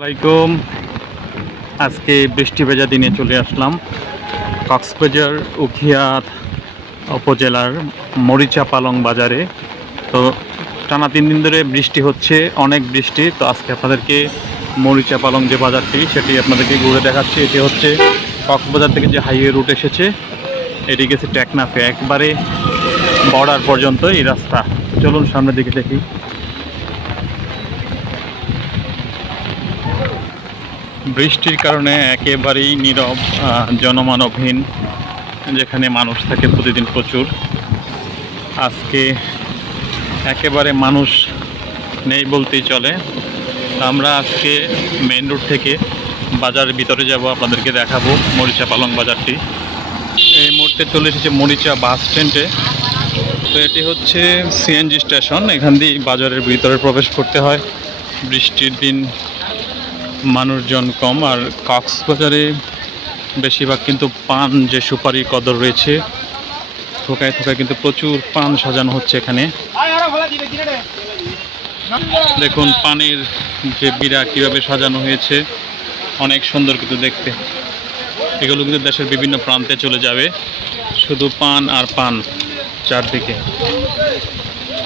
আসসালামাইকুম আজকে বৃষ্টি ভেজা দিনে চলে আসলাম। কক্সবাজার উখিয়া উপজেলার মরিচা পালং বাজারে। তো টানা তিন দিন ধরে বৃষ্টি হচ্ছে, অনেক বৃষ্টি। তো আজকে আপনাদেরকে মরিচা পালং যে বাজারটি, সেটি আপনাদেরকে ঘুরে দেখাচ্ছি। এটি হচ্ছে কক্সবাজার থেকে যে হাইওয়ে রুট এসেছে, এটি গেছে টেকনাফে। একবারে বর্ডার পর্যন্ত এই রাস্তা। চলুন সামনের দিকে দেখি। বৃষ্টির কারণে একেবারেই নীরব জনমানবহীন, যেখানে মানুষ থাকে প্রতিদিন প্রচুর। আজকে একেবারে মানুষ নেই বলতেই চলে। আমরা আজকে মেন রোড থেকে বাজারের ভিতরে যাব, আপনাদেরকে দেখাবো মরিচা পালং বাজারটি। এই মুহূর্তে চলে এসেছে মরিচা বাস স্ট্যান্ডে। তো এটি হচ্ছে সিএনজি স্টেশন, এখান দিয়ে বাজারের ভিতরে প্রবেশ করতে হয়। বৃষ্টির দিন মানুষজন কম আর কক্সবাজারে বেশিরভাগ কিন্তু পান যে সুপারি কদর রয়েছে থোকায় থোকায় কিন্তু প্রচুর পান সাজানো হচ্ছে এখানে। দেখুন পানের যে বিড়া কীভাবে সাজানো হয়েছে, অনেক সুন্দর কিন্তু দেখতে। এগুলো কিন্তু দেশের বিভিন্ন প্রান্তে চলে যাবে, শুধু পান আর পান চারদিকে।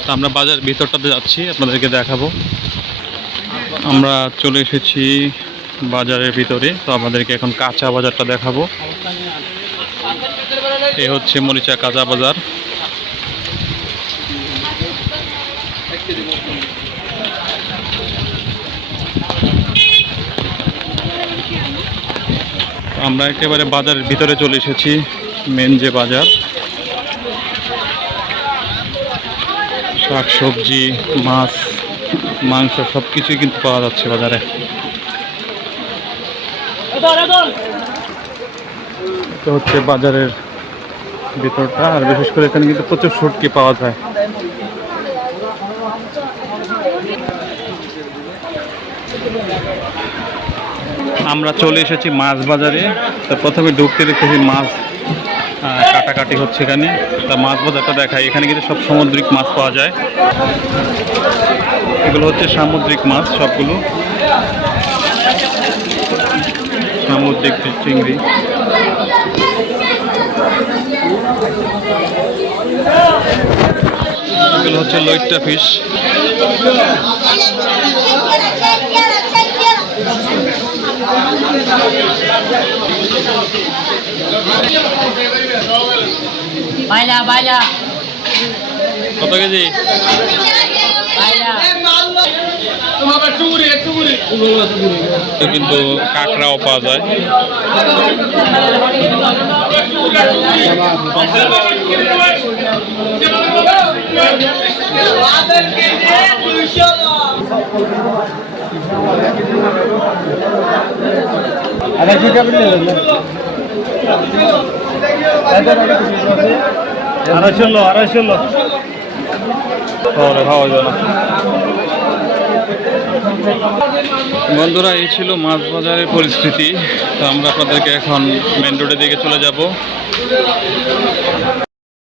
তো আমরা বাজার ভিতরটাতে যাচ্ছি, আপনাদেরকে দেখাবো। আমরা চলে এসেছি বাজারের ভিতরে। তো আমাদেরকে এখন কাঁচা বাজারটা দেখাবো। এ হচ্ছে মরিচা কাঁচা বাজার। আমরা একেবারে বাজারের ভিতরে চলে এসেছি, মেন যে বাজার। শাক সবজি মাছ মাংস সব কিছুই কিন্তু পাওয়া যাচ্ছে বাজারে। তো হচ্ছে বাজারের ভিতরটা, আর বিশেষ করে এখানে কিন্তু প্রচুর সটকি পাওয়া যায়। আমরা চলে এসেছি মাছ বাজারে। তো প্রথমে ঢুকতে দেখতেছি মাছ কাটাকাটি হচ্ছে এখানে। তা মাছ বাজারটা দেখায় এখানে কিন্তু সব সামুদ্রিক মাছ পাওয়া যায়। এগুলো হচ্ছে সামুদ্রিক মাছ সবগুলো। সামুদ্রিক চিংড়ি। এগুলো হচ্ছে লইট্টা ফিশ। Baila, baila, কত কেজি? কিন্তু কাঁকড়াও পাওয়া যায়। আড়াইশো লো আড়াইশো লো। খাওয়ালে খাওয়া যাবে না। বন্ধুরা এই ছিল মাছ বাজারের পরিস্থিতি। তো আমরা আপনাদেরকে এখন মেন রোডের দিকে চলে যাব।